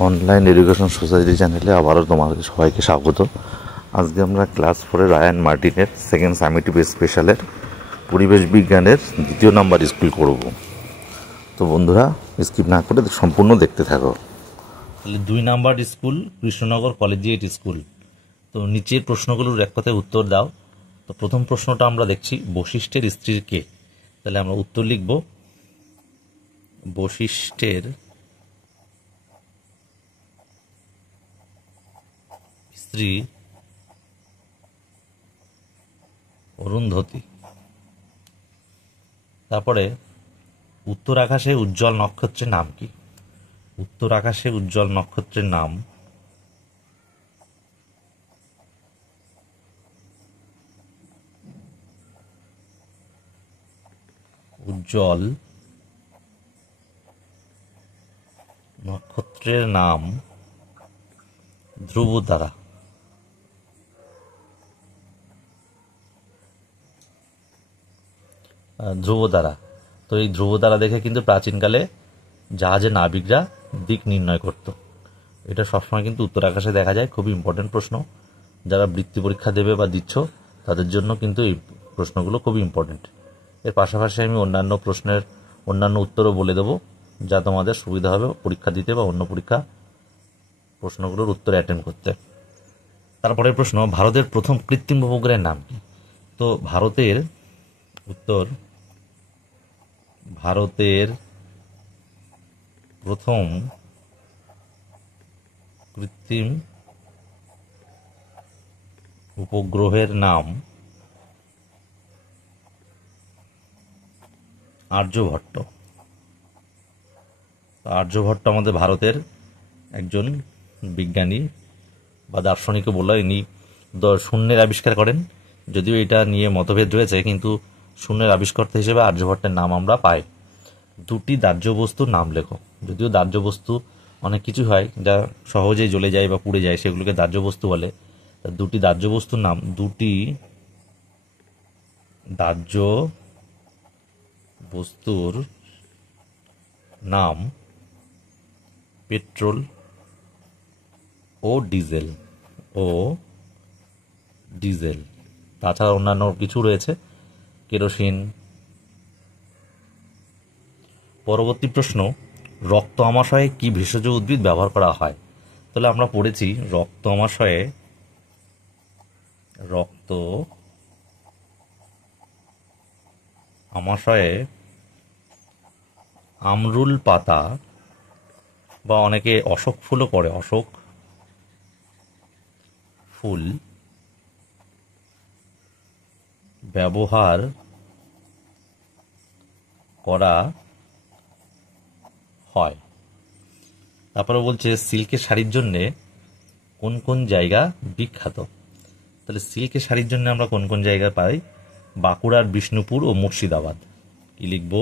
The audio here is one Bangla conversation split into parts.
অনলাইন এডুকেশন সোসাইটি চ্যানেলে আবারও তোমাদের সবাইকে স্বাগত। আজকে আমরা ক্লাস 4 রায়ান মার্টিনের সেকেন্ড সামেটিভ স্পেশালের পরিবেশ বিজ্ঞানের 2য় নাম্বার স্কুল করব। তো বন্ধুরা স্কিপ না করে সম্পূর্ণ দেখতে থাকো। তাহলে 2 number school Krishnanagar collegiate school. তো নিচের প্রশ্নগুলোর এক কথায় উত্তর দাও। তো প্রথম প্রশ্নটা আমরা দেখছি, বশিষ্ঠের স্ত্রীর কে? তাহলে আমরা উত্তর লিখব, বশিষ্ঠের স্ত্রী অরুন্ধতী। তারপরে উত্তর আকাশে উজ্জ্বল নক্ষত্রের নাম কি? উত্তর আকাশে উজ্জ্বল নক্ষত্রের নাম উজ্জ্বল নক্ষত্রের নাম ধ্রুবতারা। ধ্রুবতারা। তো এই ধ্রুবতারা দেখে কিন্তু প্রাচীনকালে জাহাজের নাবিকরা দিক নির্ণয় করত। এটা সবসময় কিন্তু উত্তর আকাশে দেখা যায়। খুবই ইম্পর্টেন্ট প্রশ্ন, যারা বৃত্তি পরীক্ষা দেবে বা দিচ্ছ তাদের জন্য কিন্তু এই প্রশ্নগুলো খুবই ইম্পর্টেন্ট। এর পাশাপাশি আমি অন্যান্য প্রশ্নের অন্যান্য উত্তরও বলে দেবো, যা তোমাদের সুবিধা হবে পরীক্ষা দিতে বা অন্য পরীক্ষা প্রশ্নগুলোর উত্তর অ্যাটেন্ড করতে। তারপরের প্রশ্ন, ভারতের প্রথম কৃত্রিম উপগ্রহের নাম কি? তো ভারতের উত্তর, ভারতের প্রথম কৃত্রিম উপগ্রহের নাম আর্যভট্ট। আর্যভট্ট আমাদের ভারতের একজন বিজ্ঞানী বা দার্শনিকও বলা, ইনি শূন্যের আবিষ্কার করেন। যদিও এটা নিয়ে মতভেদ রয়েছে, কিন্তু শূন্যের আবিষ্কর্তা হিসেবে আর্যভট্টের নাম আমরা পাই। 2টি দাহ্য বস্তুর নাম লেখো। যদিও দাহ্য বস্তু অনেক কিছু হয় যা সহজেই জ্বলে যায় বা পুড়ে যায়, সেগুলোকে দাহ্য বস্তু বলে। 2টি দাহ্য বস্তুর নাম, 2টি দাহ্য বস্তুর নাম পেট্রোল ও ডিজেল। তাছাড়া অন্যান্য কিছু রয়েছে, কেরোসিন। পরবর্তী প্রশ্ন, রক্ত আমাশয়ে কি ভেষজ উদ্ভিদ ব্যবহার করা হয়? তাহলে আমরা পড়েছি রক্ত আমাশয়ে আমরুল পাতা বা অনেকে অশোক ফুলও করে, অশোক ফুল ব্যবহার করা হয়। তারপরে বলছে সিল্কের শাড়ির জন্য কোন কোন জায়গা বিখ্যাত? তাহলে সিল্কের শাড়ির জন্য আমরা কোন কোন জায়গা পাই? বাঁকুড়ার বিষ্ণুপুর ও মুর্শিদাবাদ। কি লিখব?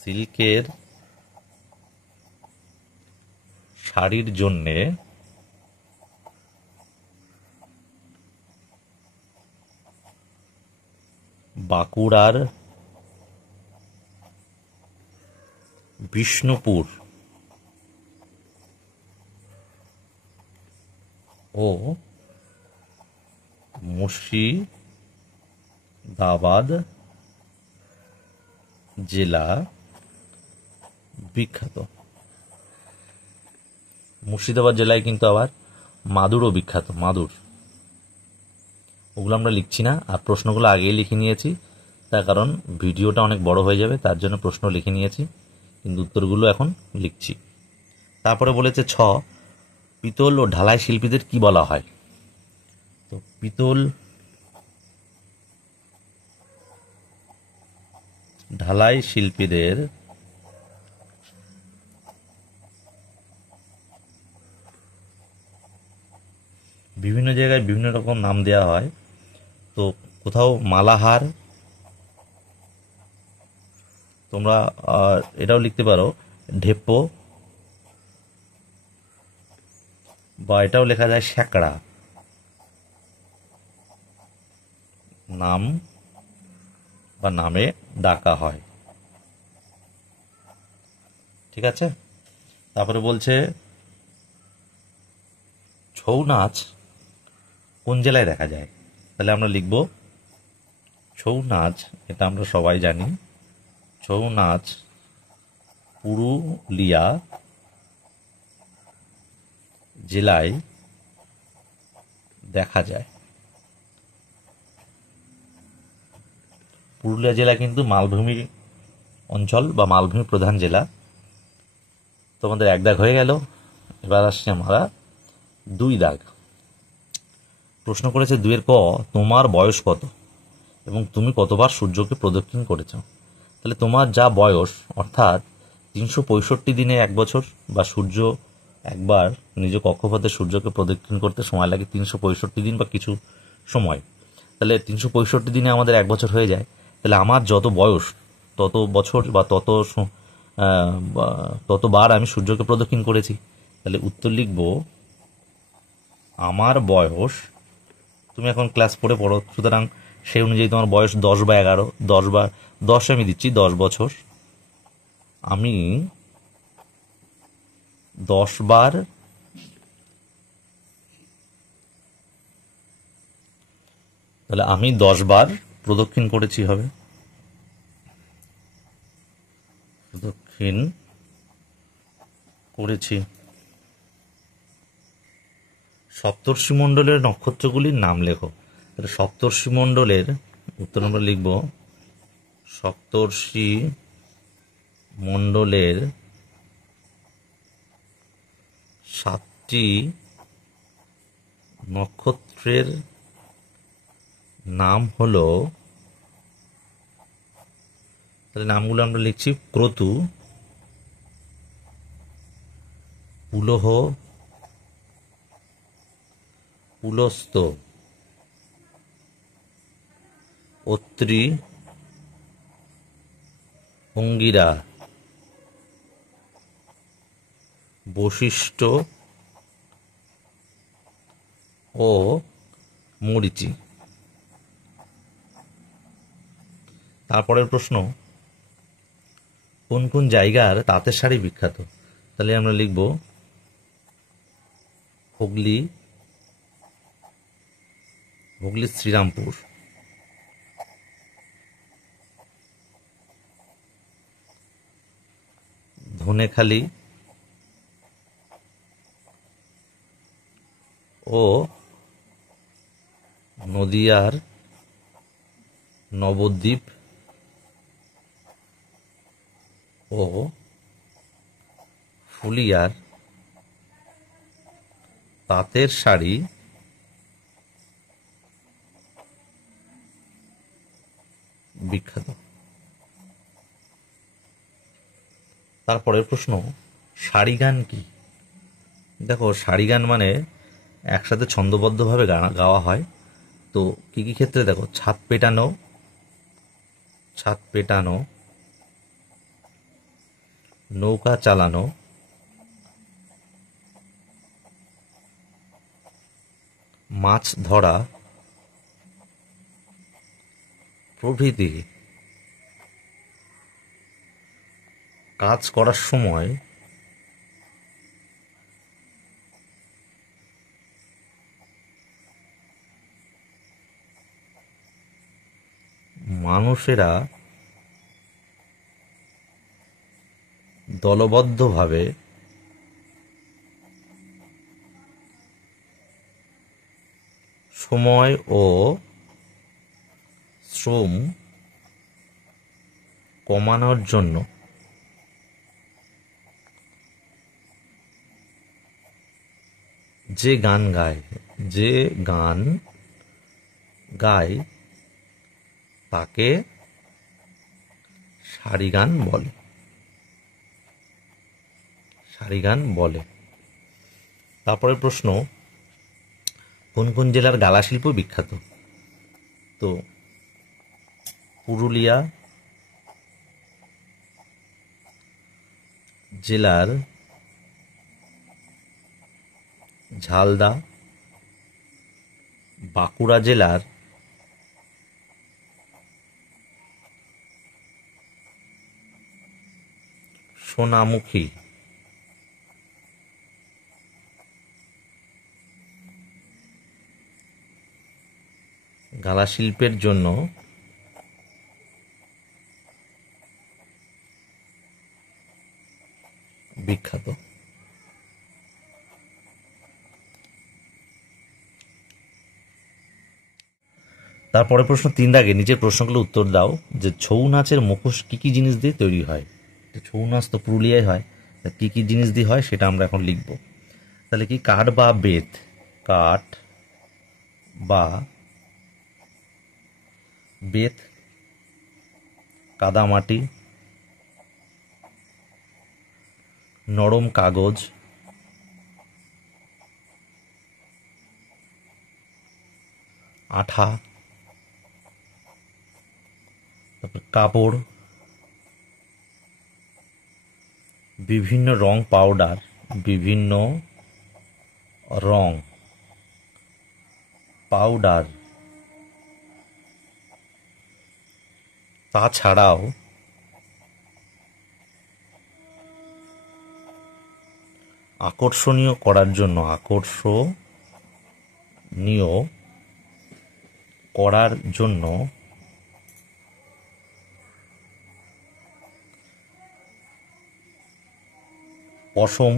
সিল্কের শাড়ির জন্যে বাঁকুড়ার বিষ্ণুপুর ও মুর্শিদাবাদ জেলা বিখ্যাত। মুর্শিদাবাদ জেলায় কিন্তু আবার মাদুরও বিখ্যাত, মাদুর। ওগুলো আমরা লিখছি না, আর প্রশ্নগুলো আগেই লিখে নিয়েছি, তার কারণ ভিডিওটা অনেক বড় হয়ে যাবে, তার জন্য প্রশ্ন লিখে নিয়েছি, কিন্তু উত্তরগুলো এখন লিখছি। তারপরে বলেছে 6, পিতল ও ঢালাই শিল্পীদের কি বলা হয়? তো পিতল ঢালাই শিল্পীদের বিভিন্ন জায়গায় বিভিন্ন রকম নাম দেওয়া হয়। তো কোথাও মালাহার, তোমরা এটাও লিখতে পারো ঢেপো, বা এটাও লেখা যায় শ্যাকড়া, নাম বা নামে ডাকা হয়। ঠিক আছে। তারপরে বলছে ছৌ নাচ কোন জেলায় দেখা যায়? তাহলে আমরা লিখব ছৌ নাচ, এটা আমরা সবাই জানি, ছৌ নাচ পুরুলিয়া জেলায় দেখা যায়। পুরুলিয়া জেলা কিন্তু মালভূমি অঞ্চল বা মালভূমি প্রধান জেলা। তোমাদের 1 দাগ হয়ে গেল। এবার আসছি আমরা 2 দাগ। প্রশ্ন করেছে 2 ক, তোমার বয়স কত এবং তুমি কতবার সূর্যকে প্রদক্ষিণ করেছ? তাহলে তোমার যা বয়স, অর্থাৎ 365 দিনে 1 বছর, বা সূর্য একবার নিজ কক্ষপথে সূর্যকে প্রদক্ষিণ করতে সময় লাগে 365 দিন বা কিছু সময়। তাহলে 365 দিনে আমাদের 1 বছর হয়ে যায়। তাহলে আমার যত বয়স তত বছর বা ততবার আমি সূর্যকে প্রদক্ষিণ করেছি। তাহলে উত্তর লিখব আমার বয়স, তুমি এখন ক্লাস 4 পড়ো, সুতরাং সেই অনুযায়ী তোমার বয়স 10 বা 11, 10 আমি দিচ্ছি 10 বছর। আমি 10 বার তাহলে আমি 10 বার প্রদক্ষিণ করেছি, হবে প্রদক্ষিণ করেছি। সপ্তর্ষিমণ্ডলের নক্ষত্রগুলির নাম লেখো। তাহলে সপ্তর্ষিমণ্ডলের উত্তর আমরা লিখব সপ্তর্ষিমণ্ডলের 7টি নক্ষত্রের নাম হলো, তাহলে নামগুলো আমরা লিখছি ক্রতু, পুলহ, পুলস্ত, অত্রি, অঙ্গিরা, বশিষ্ঠ ও মরীচি। তারপরের প্রশ্ন, কোন কোন জায়গার তাঁতের শাড়ি বিখ্যাত? তাহলে আমরা লিখব হুগলি, শ্রীরামপুর, ধনেখালি ও নদিয়ার নবদ্বীপ ও ফুলিয়ার তাঁতের শাড়ি বিখ্যাত। তারপরের প্রশ্ন, শাড়ি গান কি? দেখো, শাড়ি গান মানে একসাথে ছন্দবদ্ধভাবে গাওয়া হয়। তো কি কি ক্ষেত্রে দেখো, ছাদ পেটানো, নৌকা চালানো, মাছ ধরা প্রভৃতি কাজ করার সময় মানুষেরা দলবদ্ধভাবে সময় ও শ্রম কমানোর জন্য যে গান গায় তাকে শাড়ি গান বলে। তারপরে প্রশ্ন, কোন কোন জেলার গালা শিল্প বিখ্যাত? তো পুরুলিয়া জেলার ঝালদা, বাঁকুড়া জেলার সোনামুখী, গালা শিল্পের জন্য বিখ্যাত। তারপরে প্রশ্ন 3 দাগে নিচের প্রশ্নগুলো উত্তর দাও যে ছৌ নাচের মুখোশ কি কি জিনিস দিয়ে তৈরি হয়। ছৌ নাচ তো পুরুলিয়ায় হয়, কি কি জিনিস দিয়ে হয় সেটা আমরা এখন লিখব। তাহলে কি কাঠ বা বেত, কাঠ বা বেত, কাদামাটি, নরম কাগজ, আঠা, তারপর কাপড়, বিভিন্ন রং পাউডার, বিভিন্ন রং পাউডার, তাছাড়াও আকর্ষণীয় করার জন্য পশম,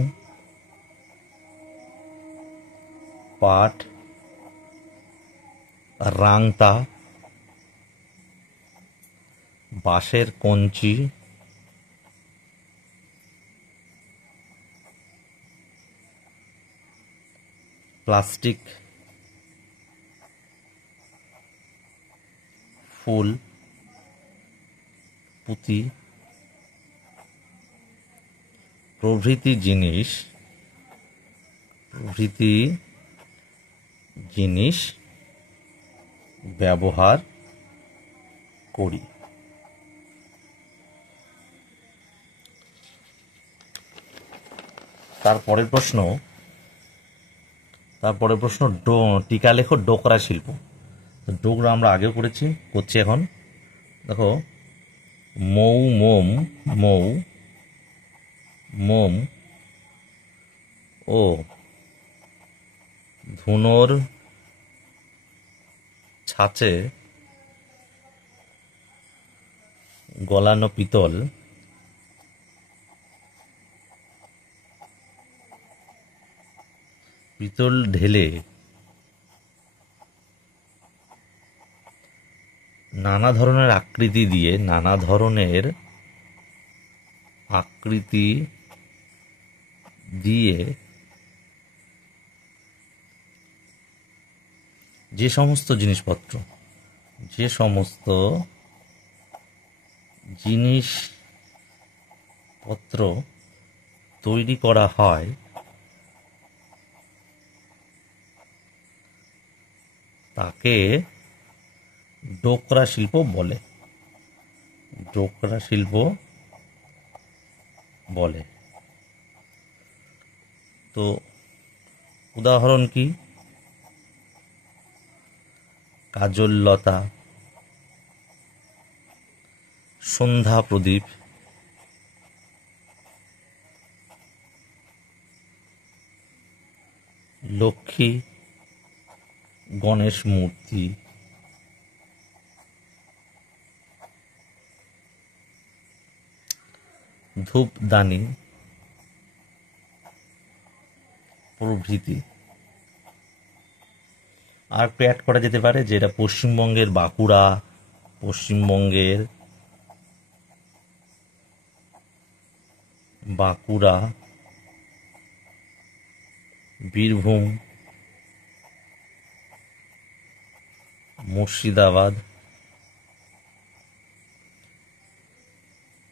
পাট, রাংতা, বাঁশের কঞ্চি, প্লাস্টিক ফুল, পুঁতি প্রভৃতি জিনিস ব্যবহার করি। তারপরের প্রশ্ন টিকা লেখো ডোকরা শিল্প। ডোকরা আমরা আগেও করছি এখন। দেখো মোম ও ধুনোর ছাঁচে গলানো পিতল ঢেলে নানা ধরনের আকৃতি দিয়ে যে সমস্ত জিনিসপত্র তৈরি করা হয় তাকে ডোকরা শিল্প বলে। তো উদাহরণ কি? কাজললতা, সন্ধ্যা প্রদীপ, লক্ষ্মী গণেশ মূর্তি, ধূপদানি প্রভৃতি। আর অ্যাড করা যেতে পারে যেটা পশ্চিমবঙ্গের বাঁকুড়া, বীরভূম, মুর্শিদাবাদ,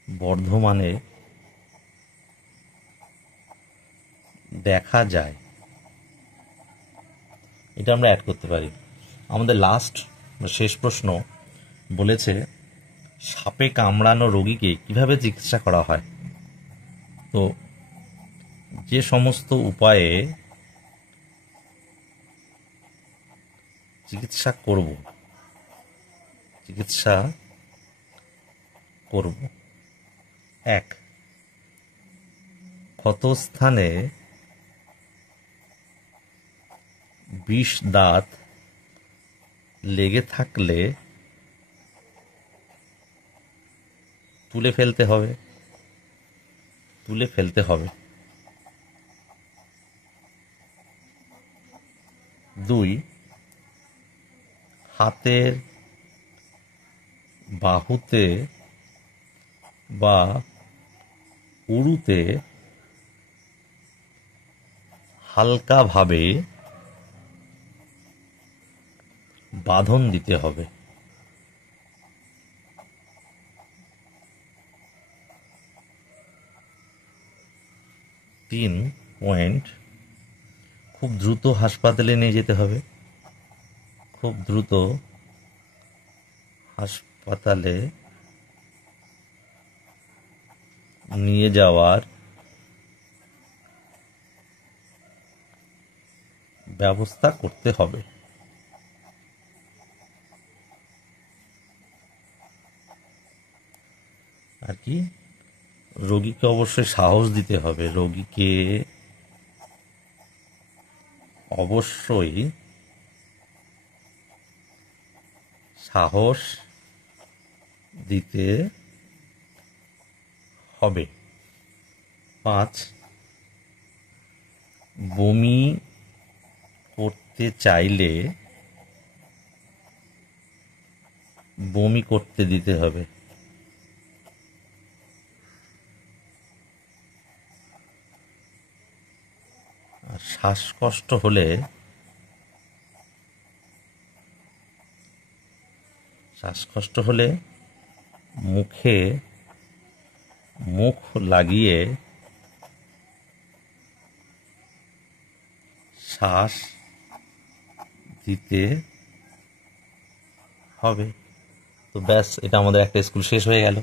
বর্ধমানে দেখা যায়। এটা আমরা অ্যাড করতে পারি। আমাদের শেষ প্রশ্ন বলেছে সাপে কামড়ানো রোগীকে কিভাবে চিকিৎসা করা হয়। তো যে সমস্ত উপায়ে চিকিৎসা করব 1. ক্ষতস্থানে বিষ দাঁত লেগে থাকলে তুলে ফেলতে হবে। 2, হাতের বাহুতে বা উরুতে হালকাভাবে বাঁধন দিতে হবে। 3 পয়েন্ট, খুব দ্রুত হাসপাতালে নিয়ে যেতে হবে। খুব দ্রুত হাসপাতালে নিয়ে যাওয়ার ব্যবস্থা করতে হবে। আর কি, রোগীকে অবশ্যই সাহস দিতে হবে। রোগীকে অবশ্যই সাহস দিতে হবে। 5, বমি করতে চাইলে বমি করতে দিতে হবে। আর শ্বাসকষ্ট হলে মুখে মুখ লাগিয়ে শ্বাস দিতে হবে। তো ব্যাস, এটা আমাদের একটা স্কুল শেষ হয়ে গেল।